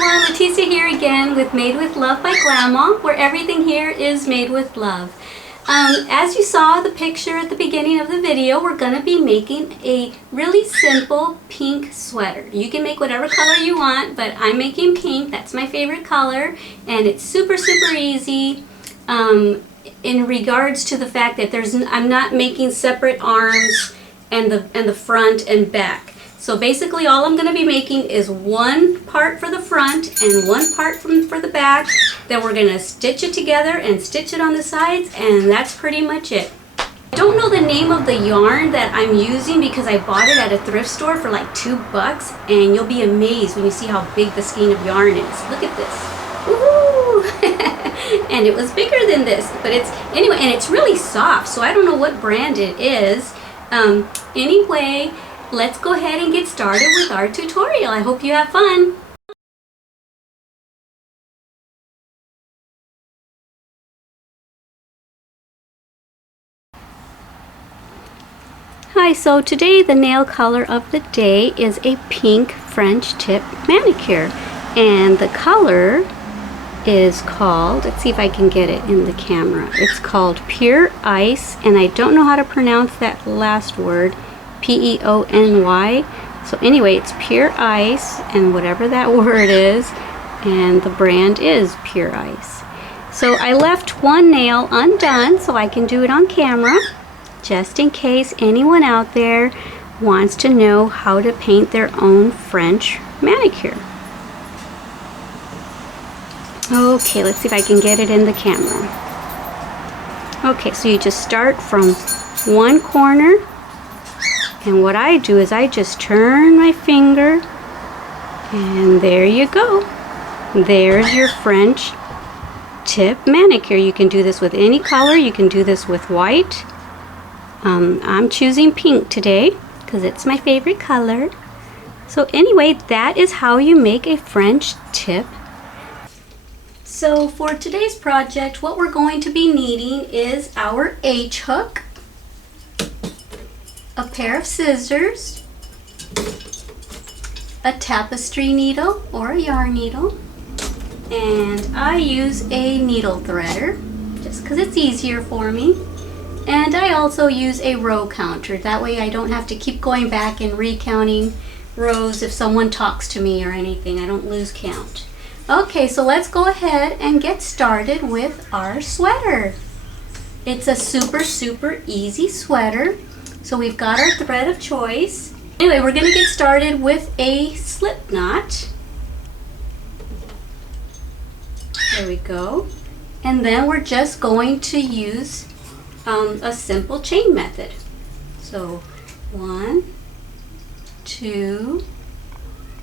everyone, Leticia here again with Made with Love by Grandma, where everything here is made with love. As you saw the picture at the beginning of the video, we're going to be making a really simple pink sweater. You can make whatever color you want, but I'm making pink. That's my favorite color, and it's super easy in regards to the fact that I'm not making separate arms and the front and back. So basically all I'm going to be making is one part for the front and one part for the back. Then we're going to stitch it together and stitch it on the sides, and that's pretty much it. I don't know the name of the yarn that I'm using because I bought it at a thrift store for like $2, and you'll be amazed when you see how big the skein of yarn is. Look at this. Woohoo! And it was bigger than this, but anyway, and it's really soft, so I don't know what brand it is. Anyway, let's go ahead and get started with our tutorial. I hope you have fun. Hi, so today the nail color of the day is a pink French tip manicure, and the color is called, let's see if I can get it in the camera, it's called Pure Ice, and I don't know how to pronounce that last word, P-E-O-N-Y. So anyway, it's Pure Ice and whatever that word is, and the brand is Pure Ice. So I left one nail undone so I can do it on camera, just in case anyone out there wants to know how to paint their own French manicure. Okay, let's see if I can get it in the camera. Okay, so you just start from one corner, and what I do is I just turn my finger, and there you go. There's your French tip manicure. You can do this with any color. You can do this with white. I'm choosing pink today because it's my favorite color. So anyway, that is how you make a French tip. So for today's project, what we're going to be needing is our H hook, a pair of scissors, a tapestry needle or a yarn needle, and I use a needle threader just because it's easier for me. And I also use a row counter. That way I don't have to keep going back and recounting rows if someone talks to me or anything. I don't lose count. Okay, so let's go ahead and get started with our sweater. It's a super easy sweater. So we've got our thread of choice. Anyway, we're going to get started with a slip knot. There we go. And then we're just going to use a simple chain method. So 1, 2,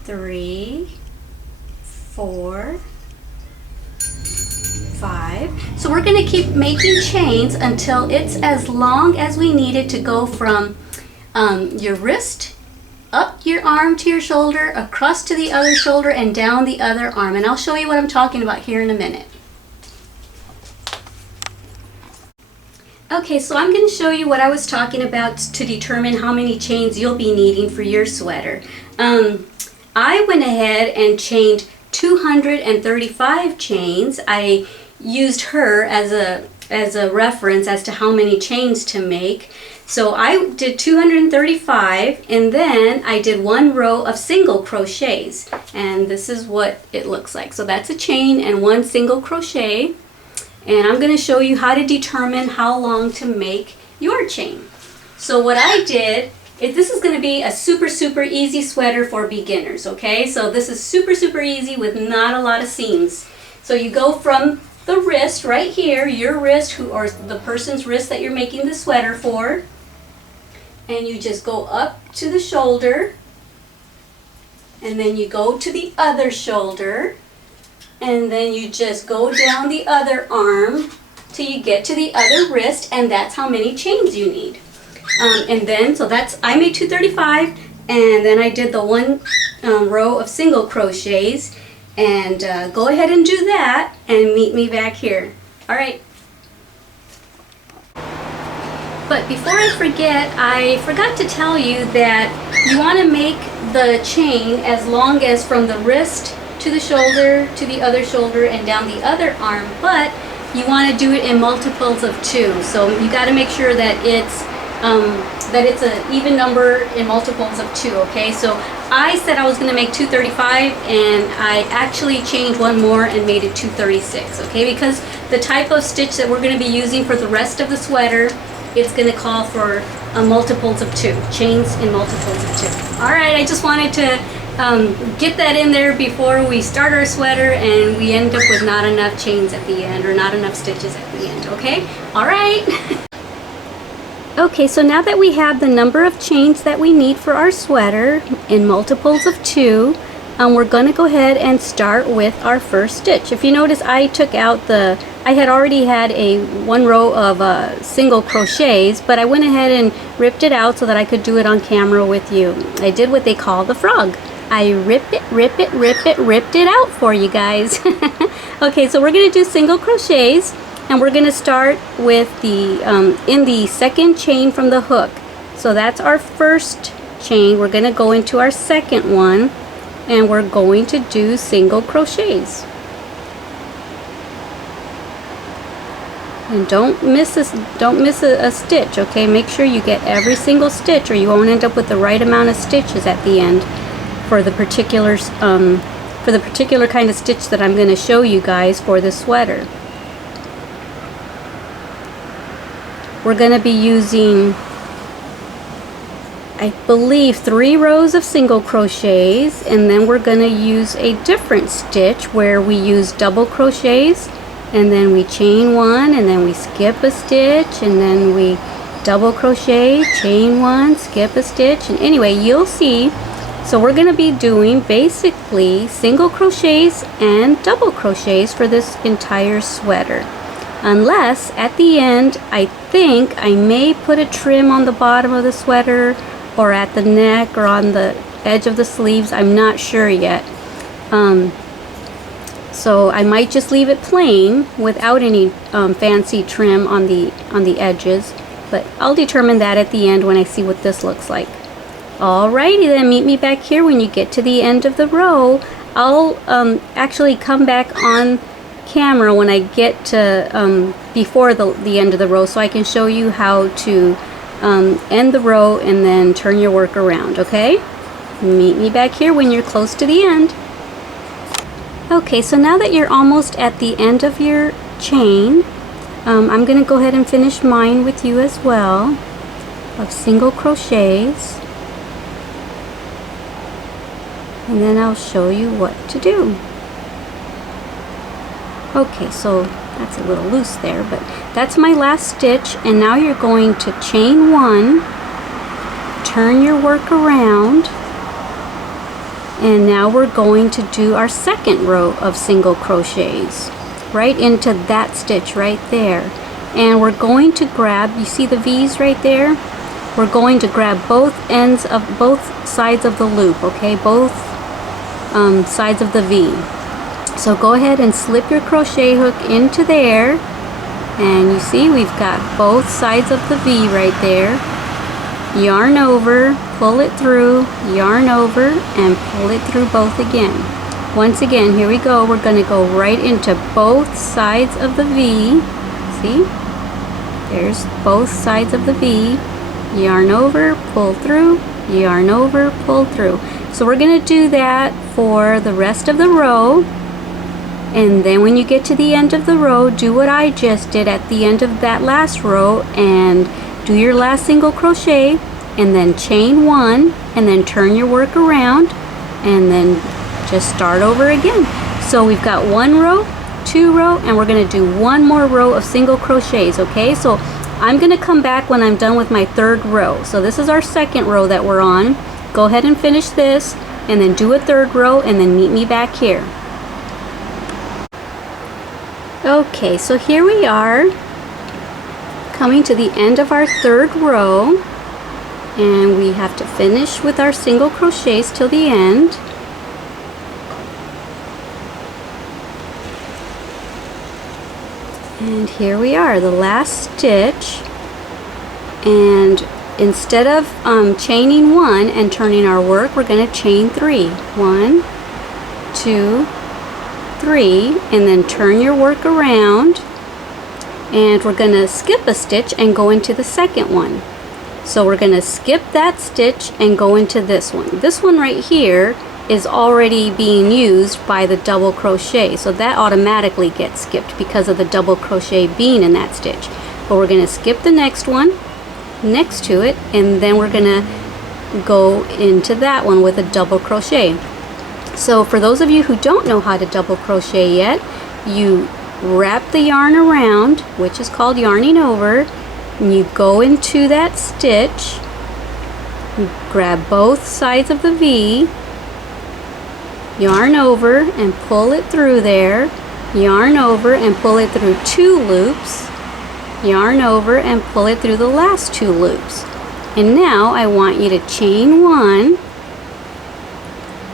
3, 4, 5. So we're going to keep making chains until it's as long as we need it to go from your wrist, up your arm to your shoulder, across to the other shoulder, and down the other arm. And I'll show you what I'm talking about here in a minute. Okay, so I'm going to show you what I was talking about to determine how many chains you'll be needing for your sweater. I went ahead and chained 235 chains. I used her as a reference as to how many chains to make. So I did 235, and then I did one row of single crochets, and this is what it looks like. So that's a chain and one single crochet, and I'm going to show you how to determine how long to make your chain. So what I did, this is going to be a super easy sweater for beginners, okay? So this is super easy with not a lot of seams. So you go from the wrist right here, your wrist, or the person's wrist that you're making the sweater for, and you just go up to the shoulder, and then you go to the other shoulder, and then you just go down the other arm till you get to the other wrist, and that's how many chains you need. And then, so I made 235, and then I did the one row of single crochets, and go ahead and do that and meet me back here. All right. But before I forgot to tell you that you want to make the chain as long as from the wrist to the shoulder, to the other shoulder, and down the other arm, but you want to do it in multiples of 2. So you got to make sure that it's an even number in multiples of 2, okay? So I said I was going to make 235, and I actually changed one more and made it 236, okay? Because the type of stitch that we're going to be using for the rest of the sweater, it's going to call for multiples of 2, chains in multiples of 2. All right, I just wanted to get that in there before we start our sweater and we end up with not enough chains at the end, or not enough stitches at the end, okay? All right. Okay, so now that we have the number of chains that we need for our sweater in multiples of 2, we're going to go ahead and start with our first stitch. If you notice, I took out I had already had one row of single crochets, but I went ahead and ripped it out so that I could do it on camera with you. I did what they call the frog. I ripped it out for you guys. Okay, so we're going to do single crochets. And we're going to start with in the second chain from the hook. So that's our first chain. We're going to go into our second one, and we're going to do single crochets. And don't miss a stitch, okay? Make sure you get every single stitch, or you won't end up with the right amount of stitches at the end for the particular kind of stitch that I'm going to show you guys for the sweater. We're going to be using, I believe, 3 rows of single crochets, and then we're going to use a different stitch where we use double crochets, and then we chain 1, and then we skip a stitch, and then we double crochet, chain 1, skip a stitch, and anyway, you'll see. So we're going to be doing basically single crochets and double crochets for this entire sweater. Unless at the end, I think I may put a trim on the bottom of the sweater, or at the neck, or on the edge of the sleeves. I'm not sure yet. So I might just leave it plain without any fancy trim on the edges. But I'll determine that at the end when I see what this looks like. Alrighty then, meet me back here when you get to the end of the row. I'll actually come back on camera when I get to before the end of the row, so I can show you how to end the row and then turn your work around, okay? Meet me back here when you're close to the end. Okay, so now that you're almost at the end of your chain, I'm going to go ahead and finish mine with you as well, of single crochets, and then I'll show you what to do. Okay, so that's a little loose there, but that's my last stitch, and now you're going to chain 1, turn your work around, and now we're going to do our second row of single crochets right into that stitch right there. And we're going to grab, you see the V's right there? We're going to grab both ends of both sides of the loop, okay? Both sides of the V. So go ahead and slip your crochet hook into there, and you see we've got both sides of the V right there. Yarn over, pull it through, yarn over, and pull it through both again. Once again, here we go. We're going to go right into both sides of the V. See? There's both sides of the V. Yarn over, pull through, yarn over, pull through. So we're going to do that for the rest of the row. And then when you get to the end of the row, do what I just did at the end of that last row and do your last single crochet, and then chain 1, and then turn your work around, and then just start over again. So we've got 1 row, 2 row, and we're going to do 1 more row of single crochets, okay? So I'm going to come back when I'm done with my 3rd row. So this is our 2nd row that we're on. Go ahead and finish this, and then do a 3rd row, and then meet me back here. Okay, so here we are coming to the end of our 3rd row, and we have to finish with our single crochets till the end. And here we are, the last stitch, and instead of chaining 1 and turning our work, we're going to chain 3. 1, 2, 3, and then turn your work around, and we're going to skip a stitch and go into the second one. So we're going to skip that stitch and go into this one. This one right here is already being used by the double crochet, so that automatically gets skipped because of the double crochet being in that stitch. But we're going to skip the next one next to it, and then we're going to go into that one with a double crochet. So for those of you who don't know how to double crochet yet, you wrap the yarn around, which is called yarning over, and you go into that stitch, you grab both sides of the V, yarn over and pull it through there, yarn over and pull it through 2 loops, yarn over and pull it through the last 2 loops. And now I want you to chain 1,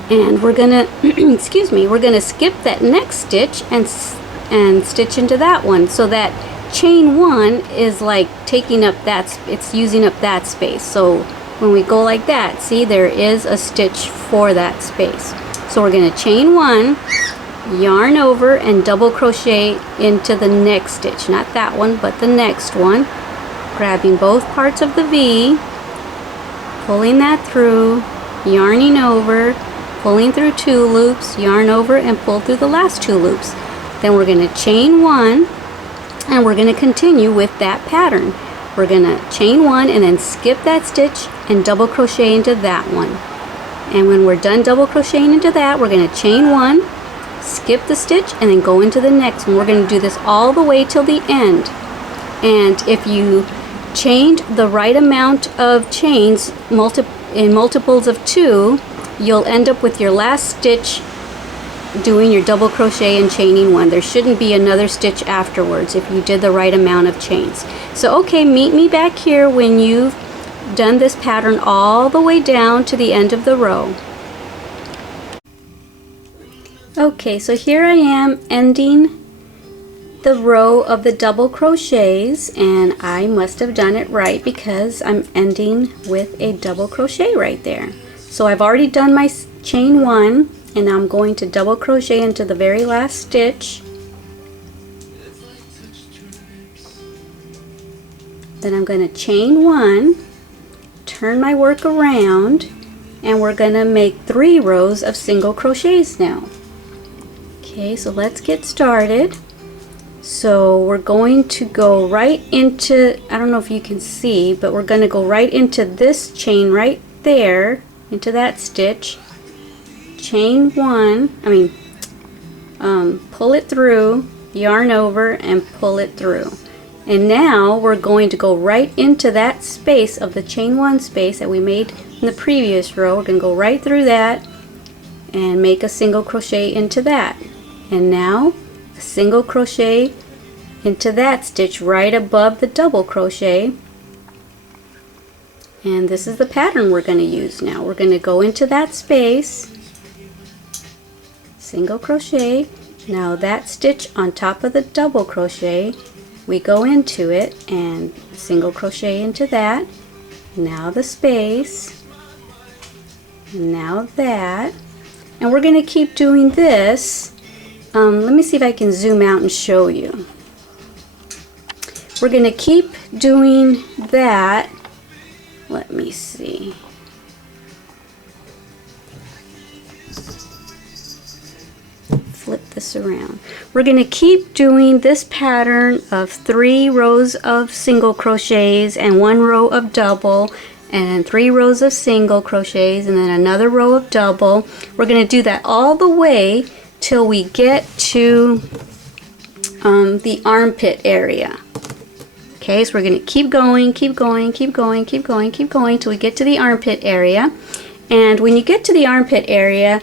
and we're gonna excuse me, we're gonna skip that next stitch and stitch into that one. So that chain 1 is like taking up that, it's using up that space. So when we go like that, see, there is a stitch for that space. So we're going to chain 1, yarn over, and double crochet into the next stitch. Not that one, but the next one. Grabbing both parts of the V, pulling that through, yarning over, pulling through 2 loops, yarn over, and pull through the last 2 loops. Then we're going to chain 1, and we're going to continue with that pattern. We're going to chain 1 and then skip that stitch and double crochet into that one. And when we're done double crocheting into that, we're going to chain 1, skip the stitch, and then go into the next one. We're going to do this all the way till the end. And if you chained the right amount of chains in multiples of 2, you'll end up with your last stitch doing your double crochet and chaining 1. There shouldn't be another stitch afterwards if you did the right amount of chains. So okay, meet me back here when you've done this pattern all the way down to the end of the row. Okay, so here I am ending the row of the double crochets, and I must have done it right because I'm ending with a double crochet right there. So I've already done my chain 1, and now I'm going to double crochet into the very last stitch. Then I'm going to chain 1, turn my work around, and we're going to make 3 rows of single crochets now. Okay, so let's get started. So we're going to go right into, I don't know if you can see, but we're going to go right into this chain right there, into that stitch, chain 1, pull it through, yarn over, and pull it through. And now we're going to go right into that space of the chain 1 space that we made in the previous row. We're going to go right through that and make a single crochet into that. And now a single crochet into that stitch right above the double crochet. And this is the pattern we're going to use now. We're going to go into that space, single crochet. Now that stitch on top of the double crochet, we go into it and single crochet into that. Now the space, and now that. And we're going to keep doing this. Let me see if I can zoom out and show you. We're going to keep doing that. Let me see. Flip this around. We're going to keep doing this pattern of 3 rows of single crochets and 1 row of double, and 3 rows of single crochets and then another row of double. We're going to do that all the way till we get to the armpit area. Okay, so we're going to keep going, keep going, keep going, keep going, keep going till we get to the armpit area. And when you get to the armpit area,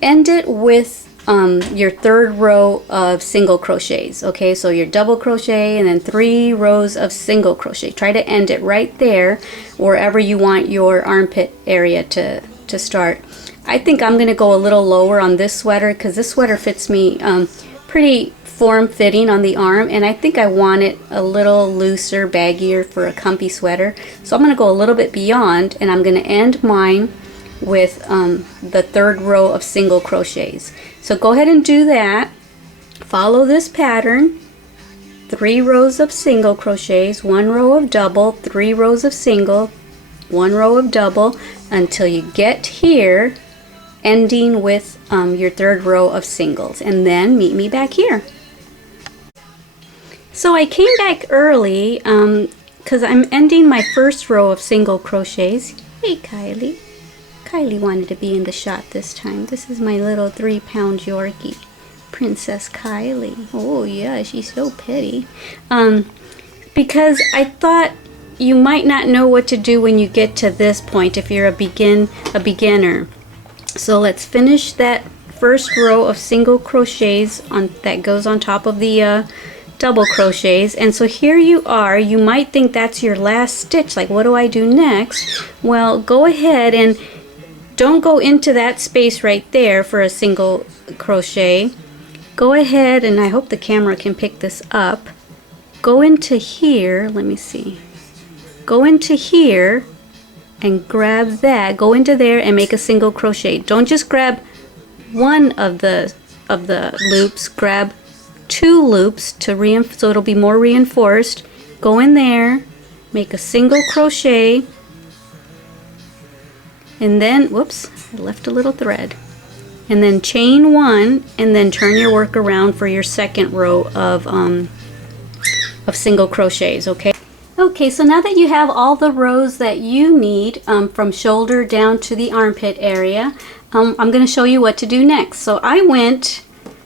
end it with your 3rd row of single crochets. Okay, so your double crochet and then 3 rows of single crochet. Try to end it right there wherever you want your armpit area to start. I think I'm going to go a little lower on this sweater because this sweater fits me pretty form-fitting on the arm, and I think I want it a little looser, baggier for a comfy sweater. So I'm going to go a little bit beyond, and I'm going to end mine with the third row of single crochets. So go ahead and do that. Follow this pattern. 3 rows of single crochets, 1 row of double, 3 rows of single, 1 row of double, until you get here, ending with your third row of singles, and then meet me back here. So I came back early because I'm ending my first row of single crochets. Hey Kylie. Kylie wanted to be in the shot this time. This is my little 3-pound Yorkie, Princess Kylie. Oh yeah, she's so pretty. Because I thought you might not know what to do when you get to this point if you're a beginner. So let's finish that first row of single crochets that goes on top of the double crochets. And so here you are. You might think that's your last stitch, like what do I do next? Well, go ahead and don't go into that space right there for a single crochet. Go ahead, and I hope the camera can pick this up. Go into here, let me see. Go into here and grab that. Go into there and make a single crochet. Don't just grab one of the loops. Grab 2 loops to so it'll be more reinforced. Go in there, make a single crochet, and then whoops, I left a little thread. And then chain 1, and then turn your work around for your second row of single crochets. Okay, so now that you have all the rows that you need from shoulder down to the armpit area, I'm going to show you what to do next. So I went,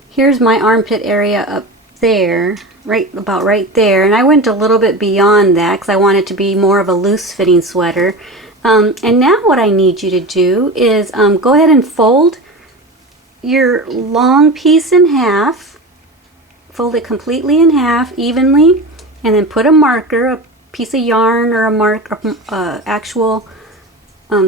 here's my armpit area up there, about right there, and I went a little bit beyond that because I want it to be more of a loose fitting sweater. And now what I need you to do is go ahead and fold your long piece in half, fold it completely in half evenly, and then put a marker, a piece of yarn or a actual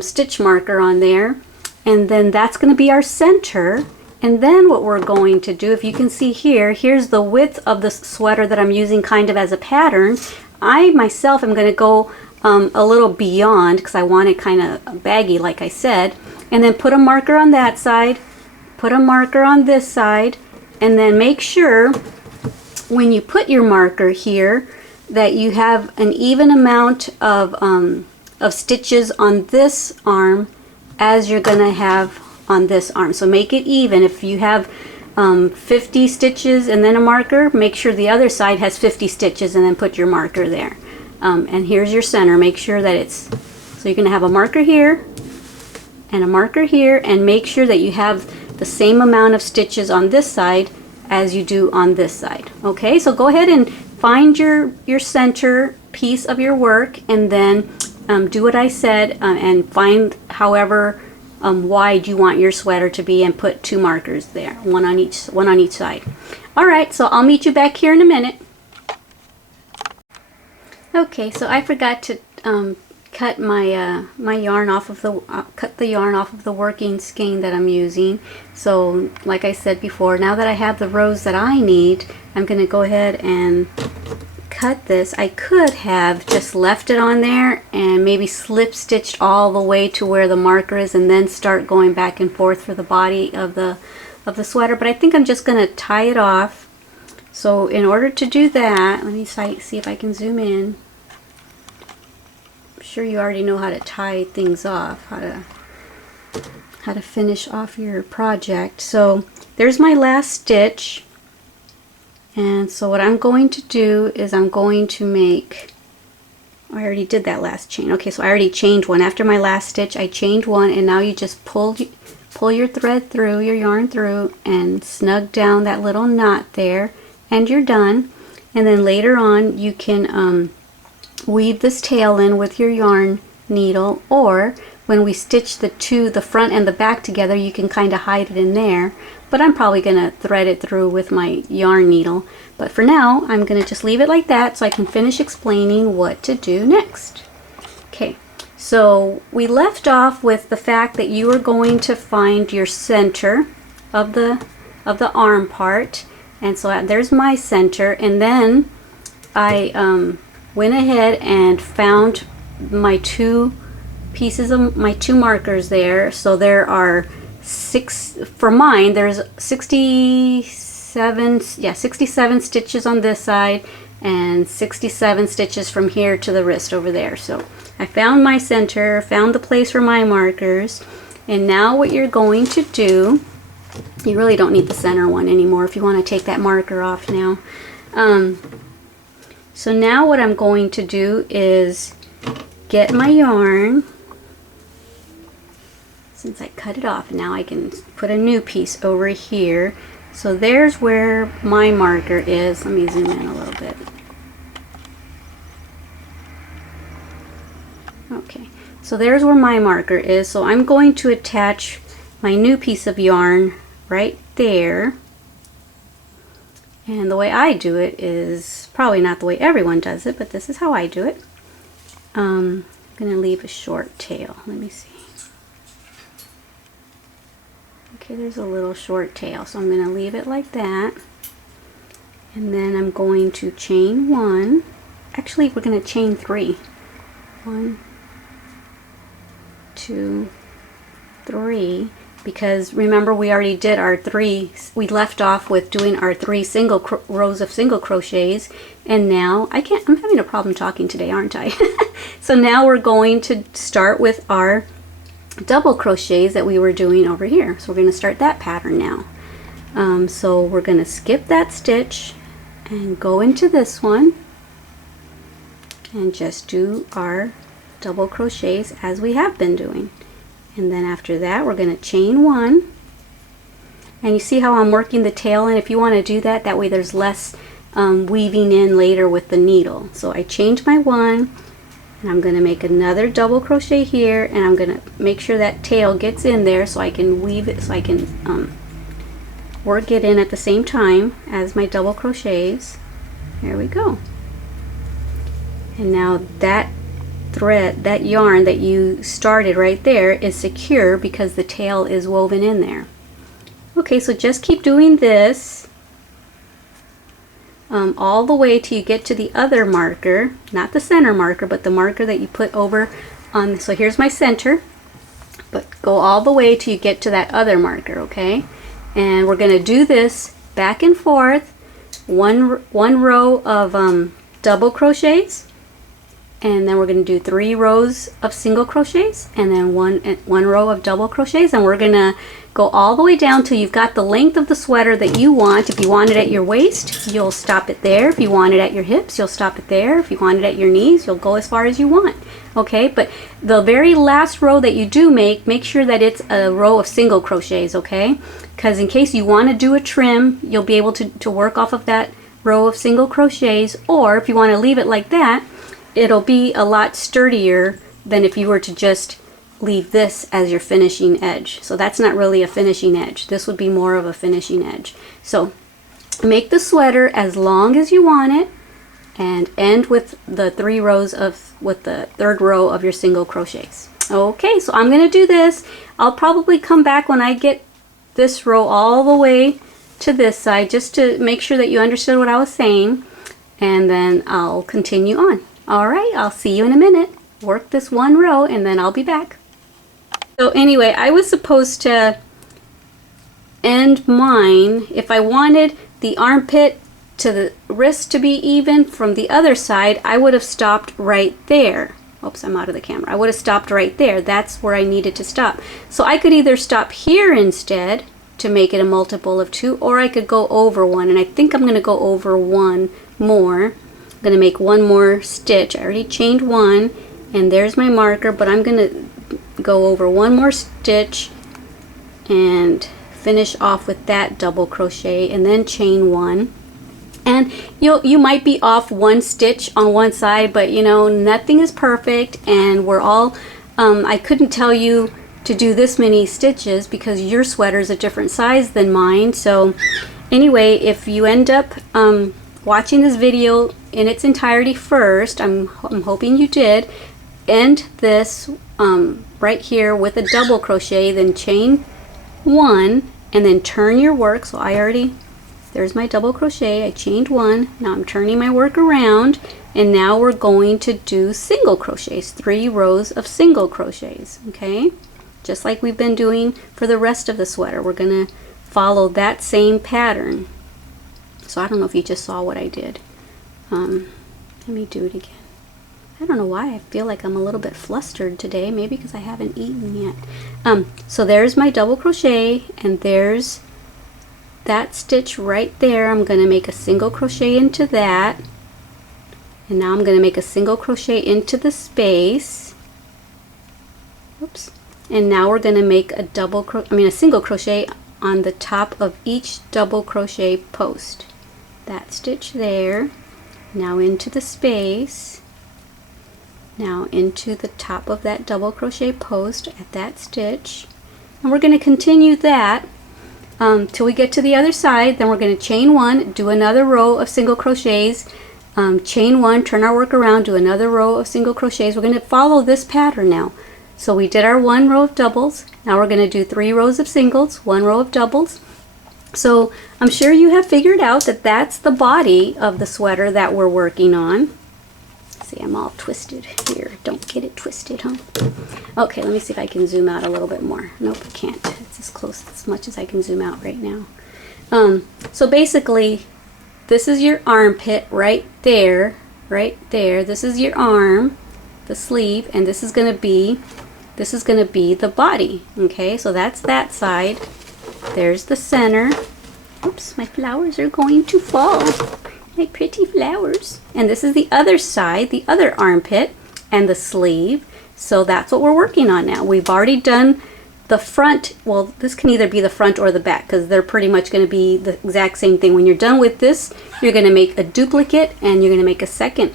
stitch marker on there, and then that's going to be our center. And then what we're going to do, if you can see here, here's the width of the sweater that I'm using kind of as a pattern. I myself am going to go a little beyond because I want it kind of baggy like I said, and then put a marker on that side, put a marker on this side, and then make sure when you put your marker here that you have an even amount of stitches on this arm as you're going to have on this arm. So make it even. If you have 50 stitches and then a marker, make sure the other side has 50 stitches and then put your marker there. And here's your center. Make sure that it's, so you're going to have a marker here and a marker here, and make sure that you have the same amount of stitches on this side as you do on this side. Okay, so go ahead and find your center piece of your work, and then do what I said, and find however wide you want your sweater to be, and put 2 markers there, one on each side. All right, so I'll meet you back here in a minute. Okay, so I forgot to cut my my yarn off of the yarn off of the working skein that I'm using. So like I said before, now that I have the rows that I need, I'm going to go ahead and cut this. I could have just left it on there and maybe slip stitched all the way to where the marker is, and then start going back and forth for the body of the sweater, but I think I'm just going to tie it off. So in order to do that, let me see if I can zoom in. I'm sure you already know how to tie things off, how to finish off your project. So there's my last stitch, and so what I'm going to do is I'm going to make, I already did that last chain. Okay, so I already chained one. After my last stitch I chained one, and now you just pull your thread through, your yarn through, and snug down that little knot there, and you're done. And then later on you can weave this tail in with your yarn needle, or when we stitch the front and the back together, you can kind of hide it in there, but I'm probably going to thread it through with my yarn needle. But for now I'm going to just leave it like that so I can finish explaining what to do next. Okay, so we left off with the fact that you are going to find your center of the arm part, and so there's my center, and then I went ahead and found my 2 pieces of my 2 markers there. So there are 6, for mine, there's 67 stitches on this side and 67 stitches from here to the wrist over there. So I found my center, found the place for my markers, and now what you're going to do, you really don't need the center one anymore if you want to take that marker off now. So now what I'm going to do is get my yarn. Since I cut it off, now I can put a new piece over here. So there's where my marker is. Let me zoom in a little bit. Okay, so there's where my marker is. So I'm going to attach my new piece of yarn right there. And the way I do it is probably not the way everyone does it, but this is how I do it. I'm going to leave a short tail. Let me see. Okay, there's a little short tail, so I'm going to leave it like that. And then I'm going to chain 1. Actually, we're going to chain 3. 1, 2, 3. Because remember, we already did our 3. We left off with doing our 3 rows of single crochets, and now I'm having a problem talking today, aren't I? So now we're going to start with our double crochets that we were doing over here. So we're going to start that pattern now. So we're going to skip that stitch and go into this one and just do our double crochets as we have been doing. And then after that, we're going to chain 1. And you see how I'm working the tail in? If you want to do that, that way there's less weaving in later with the needle. So I chained my 1, and I'm going to make another double crochet here, and I'm going to make sure that tail gets in there so I can weave it, so I can work it in at the same time as my double crochets. There we go. And now that thread, that yarn that you started right there is secure because the tail is woven in there. Okay, so just keep doing this all the way till you get to the other marker, not the center marker, but the marker that you put over on. So here's my center, but go all the way till you get to that other marker, okay? And we're going to do this back and forth, one row of double crochets, and then we're going to do 3 rows of single crochets, and then one row of double crochets, and we're going to go all the way down till you've got the length of the sweater that you want. If you want it at your waist, you'll stop it there. If you want it at your hips, you'll stop it there. If you want it at your knees, you'll go as far as you want. Okay, but the very last row that you do make sure that it's a row of single crochets, okay? Because in case you want to do a trim, you'll be able to work off of that row of single crochets, or if you want to leave it like that, it'll be a lot sturdier than if you were to just leave this as your finishing edge. So that's not really a finishing edge. This would be more of a finishing edge. So make the sweater as long as you want it and end with the 3 rows with the 3rd row of your single crochets. Okay, so I'm going to do this. I'll probably come back when I get this row all the way to this side just to make sure that you understood what I was saying, and then I'll continue on. Alright, I'll see you in a minute. Work this 1 row and then I'll be back. So anyway, I was supposed to end mine, if I wanted the armpit to the wrist to be even from the other side, I would have stopped right there. Oops, I'm out of the camera. I would have stopped right there. That's where I needed to stop. So I could either stop here instead to make it a multiple of 2, or I could go over 1, and I think I'm going to go over 1 more. I'm going to make 1 more stitch. I already chained 1, and there's my marker, but I'm going to go over 1 more stitch and finish off with that double crochet and then chain 1. And you might be off 1 stitch on one side, but you know, nothing is perfect, and we're all I couldn't tell you to do this many stitches because your sweater is a different size than mine. So anyway, if you end up watching this video in its entirety first, I'm hoping you did, end this right here with a double crochet, then chain 1 and then turn your work. So I already there's my double crochet. I chained one. Now I'm turning my work around, and now we're going to do single crochets, 3 rows of single crochets, okay? Just like we've been doing for the rest of the sweater. We're gonna follow that same pattern. So I don't know if you just saw what I did. Let me do it again. I don't know why I feel like I'm a little bit flustered today, maybe because I haven't eaten yet. So there's my double crochet, and there's that stitch right there. I'm going to make a single crochet into that, and now I'm going to make a single crochet into the space. Oops. And now we're going to make a a single crochet on the top of each double crochet post. That stitch there. Now into the space. Now into the top of that double crochet post at that stitch, and we're going to continue that till we get to the other side. Then we're going to chain one, do another row of single crochets, chain one, turn our work around, do another row of single crochets. We're going to follow this pattern now. So we did our 1 row of doubles. Now we're going to do 3 rows of singles, 1 row of doubles. So I'm sure you have figured out that that's the body of the sweater that we're working on. See, I'm all twisted here. Don't get it twisted, huh? Okay, let me see if I can zoom out a little bit more. Nope, I can't. It's as close as much as I can zoom out right now. So basically, this is your armpit right there, right there. This is your arm, the sleeve, and this is going to be the body. Okay, so that's that side. There's the center. Oops, my flowers are going to fall. My pretty flowers. And this is the other side, the other armpit and the sleeve. So that's what we're working on now. We've already done the front. Well, this can either be the front or the back because they're pretty much going to be the exact same thing. When you're done with this, you're going to make a duplicate, and you're going to make a second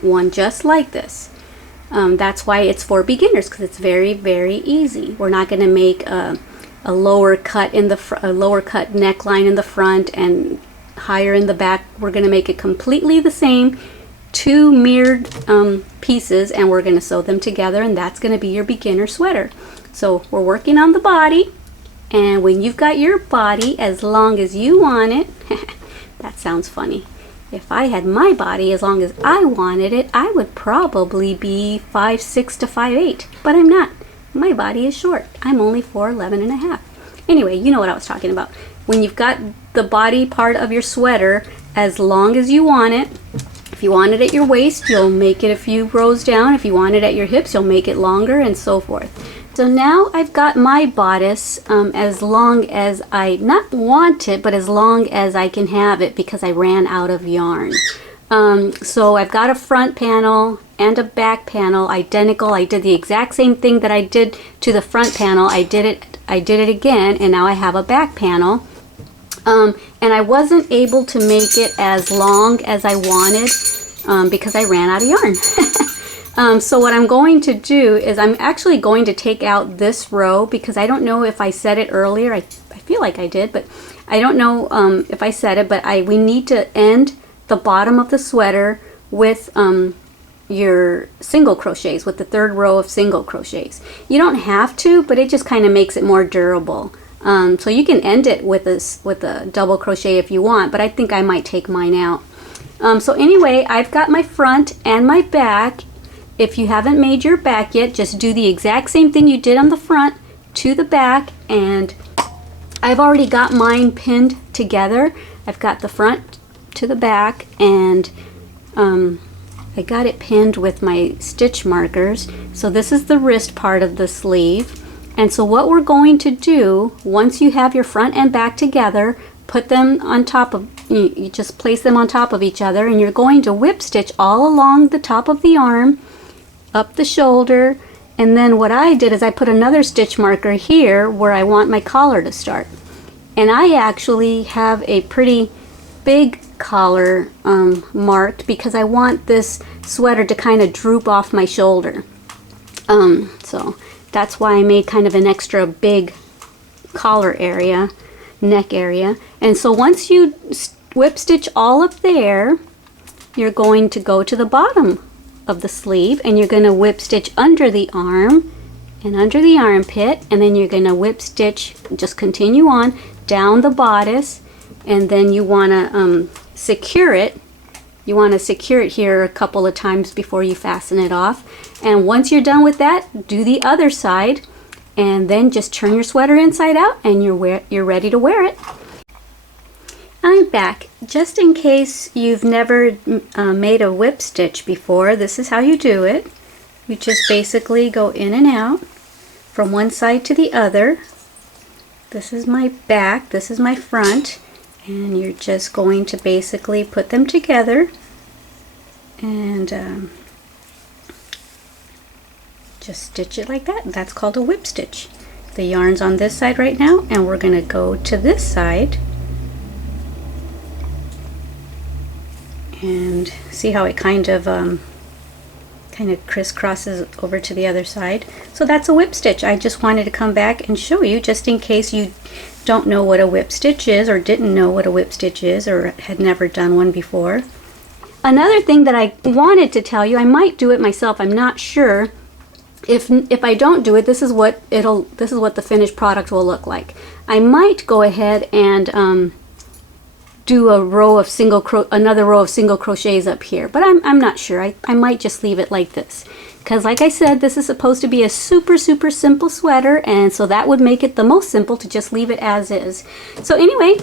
one just like this. That's why it's for beginners, because it's very, very easy. We're not going to make a lower cut in a lower cut neckline in the front and higher in the back. We're going to make it completely the same, 2 mirrored pieces, and we're going to sew them together, and that's going to be your beginner sweater. So we're working on the body, and when you've got your body as long as you want it, that sounds funny. If I had my body as long as I wanted it, I would probably be 5'6" to 5'8", but I'm not. My body is short. I'm only 4'11½". Anyway, you know what I was talking about. When you've got the body part of your sweater as long as you want it, if you want it at your waist, you'll make it a few rows down. If you want it at your hips, you'll make it longer, and so forth. So now I've got my bodice as long as I not want it, but as long as I can have it, because I ran out of yarn. So I've got a front panel and a back panel identical. I did the exact same thing that I did to the front panel. I did it again, and now I have a back panel. And I wasn't able to make it as long as I wanted because I ran out of yarn. So what I'm going to do is I'm actually going to take out this row, because I don't know if I said it earlier. I feel like I did, but I don't know if I said it, but we need to end the bottom of the sweater with your single crochets, with the 3rd row of single crochets. You don't have to, but it just kind of makes it more durable. So you can end it with a double crochet if you want, but I think I might take mine out. So anyway, I've got my front and my back. If you haven't made your back yet, just do the exact same thing you did on the front to the back, and I've already got mine pinned together. I've got the front to the back, and I got it pinned with my stitch markers. So this is the wrist part of the sleeve. And so what we're going to do, once you have your front and back together, put them on top of, you just place them on top of each other, and you're going to whip stitch all along the top of the arm, up the shoulder, and then what I did is I put another stitch marker here where I want my collar to start. And I actually have a pretty big collar marked because I want this sweater to kind of droop off my shoulder. So that's why I made kind of an extra big collar area, neck area. And so once you whip stitch all up there, you're going to go to the bottom of the sleeve, and you're going to whip stitch under the arm and under the armpit, and then you're going to whip stitch, just continue on down the bodice, and then you want to secure it. You want to secure it here a couple of times before you fasten it off. And once you're done with that, do the other side, and then just turn your sweater inside out and you're ready to wear it. I'm back. Just in case you've never made a whip stitch before, this is how you do it. You just basically go in and out from one side to the other. This is my back, this is my front, and you're just going to basically put them together and just stitch it like that. That's called a whip stitch. The yarn's on this side right now, and we're going to go to this side and see how it kind of crisscrosses over to the other side. So that's a whip stitch. I just wanted to come back and show you, just in case you don't know what a whip stitch is, or didn't know what a whip stitch is, or had never done one before. Another thing that I wanted to tell you, I might do it myself, I'm not sure. If I don't do it, this is what the finished product will look like. I might go ahead and do a row of another row of single crochets up here, but I'm not sure. I might just leave it like this, because like I said, this is supposed to be a super simple sweater, and so that would make it the most simple to just leave it as is. So anyway,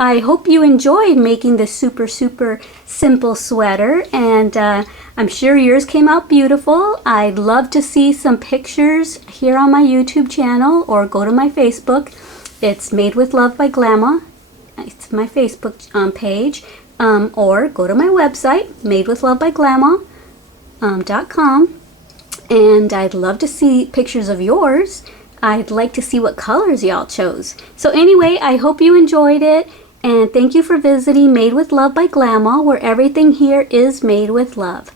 I hope you enjoyed making this super simple sweater, and I'm sure yours came out beautiful. I'd love to see some pictures here on my YouTube channel, or go to my Facebook. It's Made with Love by Glamma. It's my Facebook page, or go to my website, madewithlovebyglamma.com, and I'd love to see pictures of yours. I'd like to see what colors y'all chose. So anyway, I hope you enjoyed it, and thank you for visiting Made with Love by Glamma, where everything here is made with love.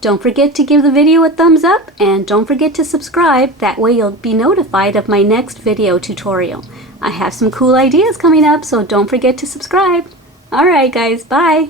Don't forget to give the video a thumbs up, and don't forget to subscribe. That way you'll be notified of my next video tutorial. I have some cool ideas coming up, so don't forget to subscribe. Alright guys, bye!